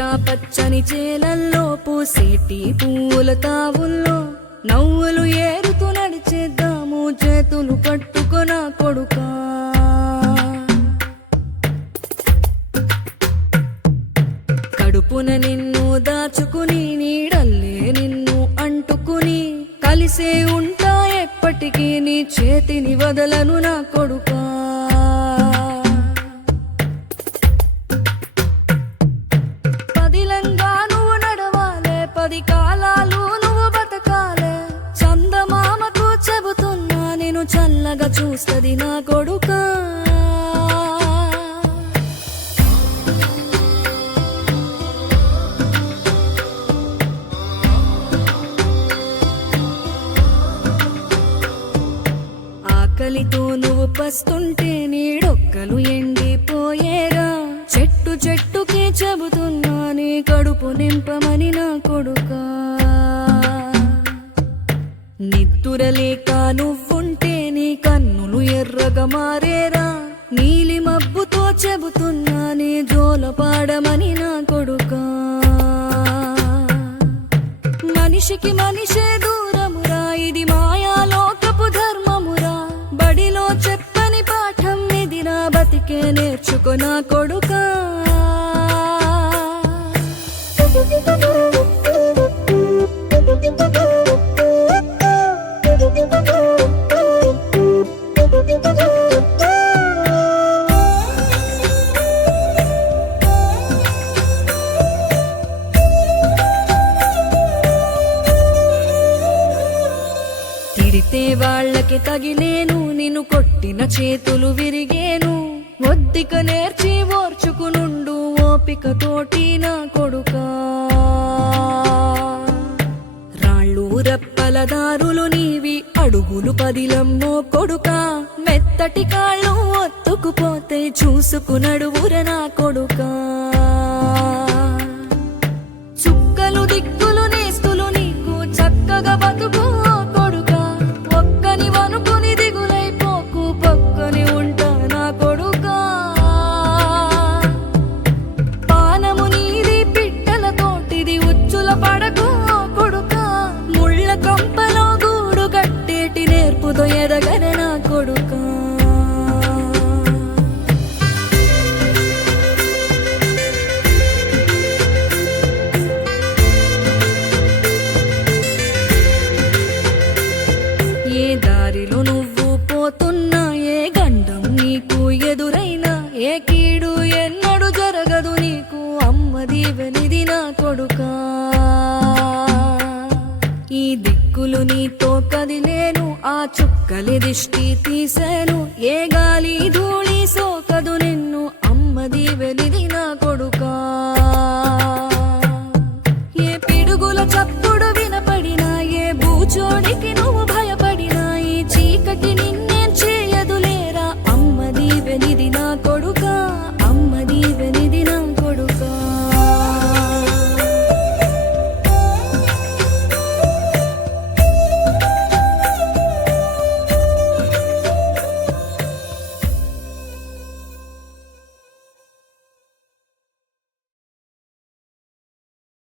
పచ్చా పచ్చని చేలల్లో పూసేటి పూల తావుల్లో నవ్వులు ఏరుతూ నడిచేద్దాము చేతులు పట్టుకొన కొడుకా. కడుపున నిన్ను దాచుకుని నీడల్లే నిన్ను అంటుకుని కలిసే ఉంటా ఎప్పటికీ నీ చేతిని వదలను నా కొడుకా. పదిలంగా నువ్వు నడవాలే, 10 కాలాలు నువ్వు బతకాలే. చందమామకు చెబుతున్నా నేను చల్లగా చూస్తది నా కొడుకా. ఆకలితో నువ్వు పస్తుంటే నీడొక్కలు ఎండిపోయేరా. చెట్టు చెట్టుకే చెబుతున్నా నీ కడుపు నింపమని నా కొడుకా. నిద్దురలేక నువ్వుంటే నీ కన్నులు ఎర్రగా మారేరా. నీలి మబ్బుతో చెబుతున్నా నీ జోల పాడమని నా కొడుకా. మనిషికి మనిషే దూరమురా, ఇది మాయాలోకపు ధర్మమురా. బడిలో చెప్పని పాఠం ఇదిరా, బతికే నేర్చుకో నా కొడుకా. తిడితే వాళ్ళకి తగిలేను, నిన్ను కొట్టిన చేతులు విరిగేను. ఒద్దిక నేర్చి ఓర్చుకునుండు ఓపిక తోటి నా కొడుకా. రాళ్ళు రప్పల దారులు నీవి, అడుగులు పదిలమ్మో కొడుకా. మెత్తటి కాళ్ళు ఒత్తుకుపోతే చూసుకునడువుర నా కొడుకా. చుక్కలు దిక్కులు నేస్తులు నీకు చక్కగా బతుకు కొడుకా. ఒక్కని వనుకుని దిగులైపోకు, పక్కని ఉంటా నా కొడుకా. పానము నీది పిట్టల తోటిది, ఉచ్చుల పడకు కొడుకా. ముళ్ళ కంపలో గూడు కట్టేటి నేర్పుతో ఎదగర నా కొడుకా. ఏ దారిలో నువ్వు పోతున్నా, ఏ గండం నీకు ఎదురైనా, ఏ కీడు ఎన్నడు జరగదు నీకు అమ్మ దీవెనిది నా కొడుకా. ఈ దిక్కులు నీతో కదిలేను, ఆ చుక్కలి దిష్టి తీసేను. ఏ గాలి